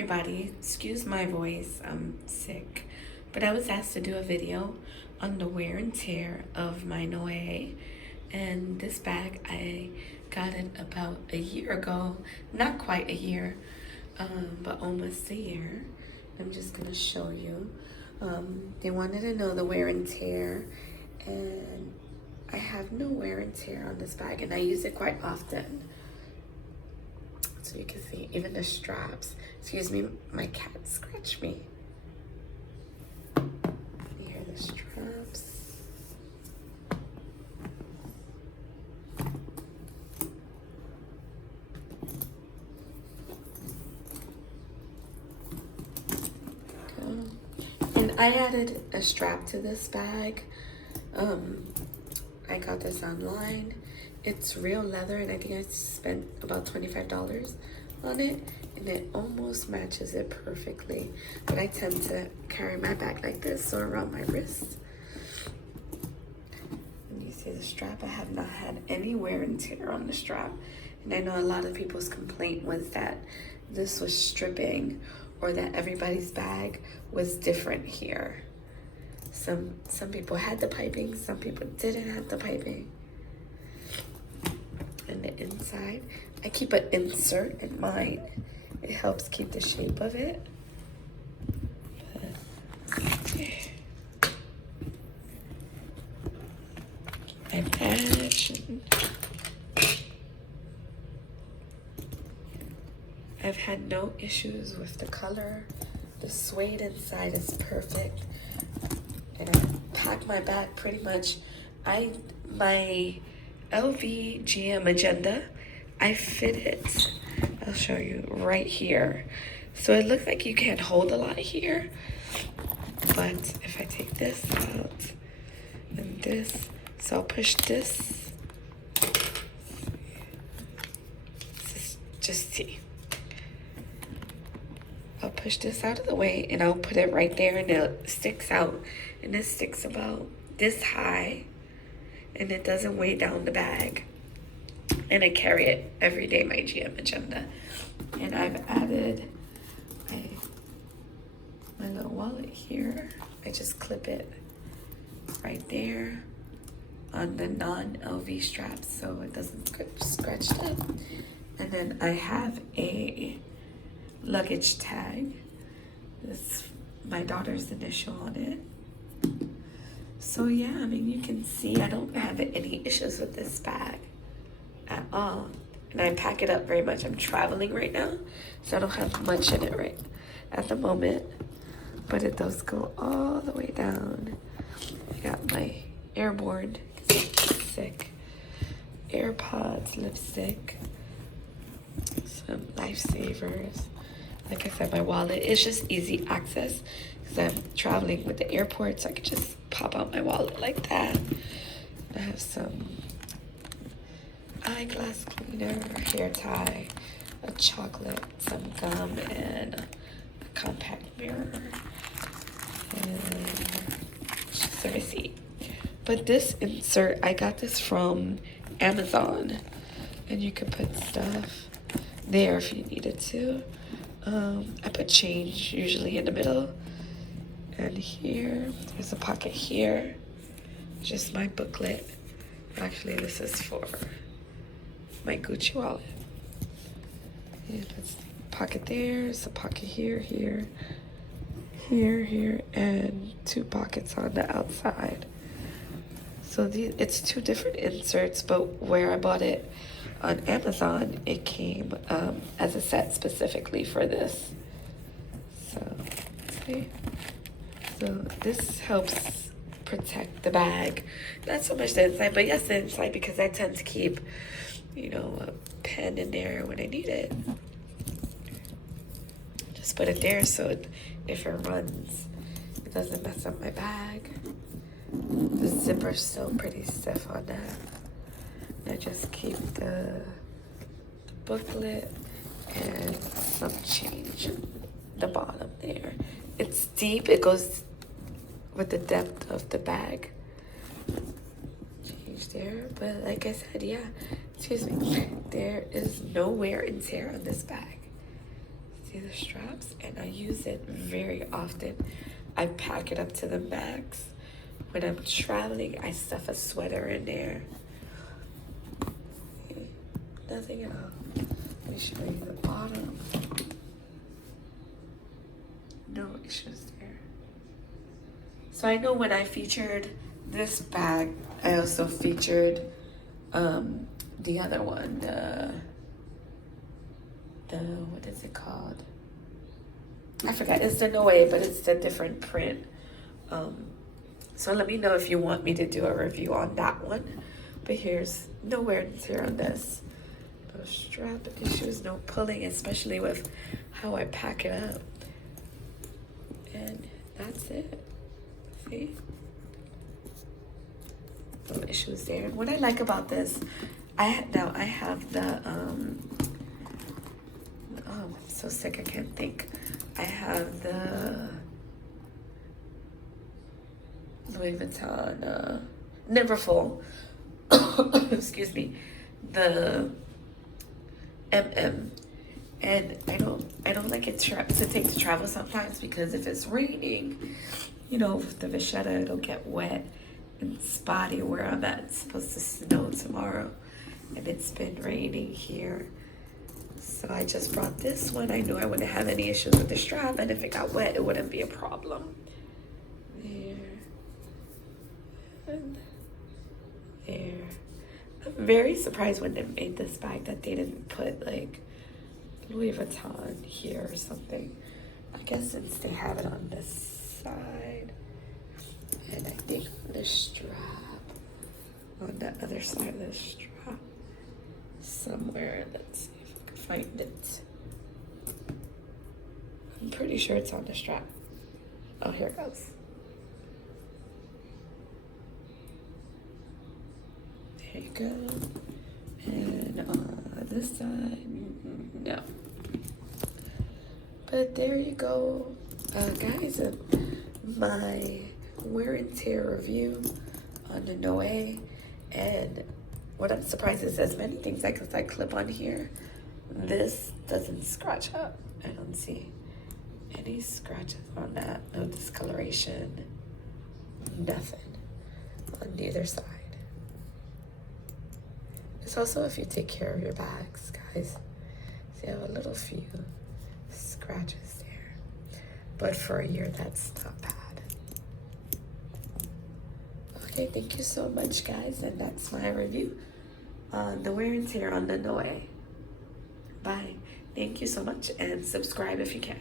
everybody, excuse my voice, I'm sick, but I was asked to do a video on the wear and tear of my NOE, and this bag, I got it about a year ago, not quite a year, but almost a year. I'm just gonna show you. They wanted to know the wear and tear, and I have no wear and tear on this bag, and I use it quite often. So you can see even the straps. Excuse me, my cat scratched me. Here are the straps. And I added a strap to this bag. I got this online. It's real leather, and I think I spent about $25 on it, and it almost matches it perfectly. But I tend to carry my bag like this, so around my wrist. And you see the strap, I have not had any wear and tear on the strap. And I know a lot of people's complaint was that this was stripping, or that everybody's bag was different here. Some people had the piping, some people didn't have the piping. And the inside, I keep an insert in mine. It helps keep the shape of it. I've had no issues with the color. The suede inside is perfect. And I pack my bag pretty much. My LV GM Agenda, I fit it. I'll show you right here. So it looks like you can't hold a lot here. But if I take this out and this, so I'll push this. Just see. I'll push this out of the way and I'll put it right there, and it sticks out. And it sticks about this high, and it doesn't weigh down the bag. And I carry it every day, my GM Agenda. And I've added my little wallet here. I just clip it right there on the non-LV straps so it doesn't scratch up. And then I have a luggage tag. This my daughter's initial on it. So yeah, I mean, you can see I don't have any issues with this bag at all. And I pack it up very much. I'm traveling right now, so I don't have much in it right at the moment. But it does go all the way down. I got my airborne, sick, AirPods, lipstick, some lifesavers. Like I said, my wallet is just easy access because I'm traveling with the airport, so I can just pop out my wallet like that. I have some eyeglass cleaner, hair tie, a chocolate, some gum, and a compact mirror, and just a receipt. But this insert, I got this from Amazon, and you can put stuff there if you needed to. I put change usually in the middle, and here there's a pocket here, just my booklet. Actually, this is for my Gucci wallet. And it's a pocket there, there's a pocket here, here, and two pockets on the outside. So it's two different inserts, but where I bought it on Amazon, it came as a set specifically for this. So, see? So this helps protect the bag. Not so much the inside, but yes, the inside, because I tend to keep, a pen in there when I need it. Just put it there so if it runs, it doesn't mess up my bag. The zipper's still pretty stiff on that. I just keep the booklet and some change at the bottom there. It's deep, it goes with the depth of the bag. Change there, but like I said, yeah, excuse me, there is no wear and tear on this bag. See the straps? And I use it very often. I pack it up to the max. When I'm traveling, I stuff a sweater in there. Nothing at all. Let me show you the bottom. No issues there. So I know when I featured this bag, I also featured the other one, the what is it called? I forgot. It's the NOE, but it's a different print. So let me know if you want me to do a review on that one. But here's no wear and tear on this. No strap issues, no pulling, especially with how I pack it up. And that's it. See? No issues there. And what I like about this, I have the oh, I'm so sick I can't think. I have the Louis Vuitton Never Full. Excuse me, the MM, and I don't like it to take to travel sometimes, because if it's raining, you know, with the vachetta, it'll get wet and spotty where I'm at. It's supposed to snow tomorrow, and it's been raining here. So I just brought this one. I knew I wouldn't have any issues with the strap, and if it got wet, it wouldn't be a problem. There. And there. I'm very surprised when they made this bag that they didn't put like Louis Vuitton here or something. I guess since they have it on this side, and I think on the strap, on the other side of the strap, somewhere. Let's see if I can find it. I'm pretty sure it's on the strap. Oh, here it goes. There you go. And on this side, no. But there you go, guys. My wear and tear review on the NOE. And what I'm surprised is as many things I could clip on here, this doesn't scratch up. I don't see any scratches on that. No discoloration. Nothing on neither side. It's also if you take care of your bags, guys. So you have a little few scratches there. But for a year, that's not bad. Okay, thank you so much, guys. And that's my review on the wear and tear on the NOE. Bye. Thank you so much, and subscribe if you can.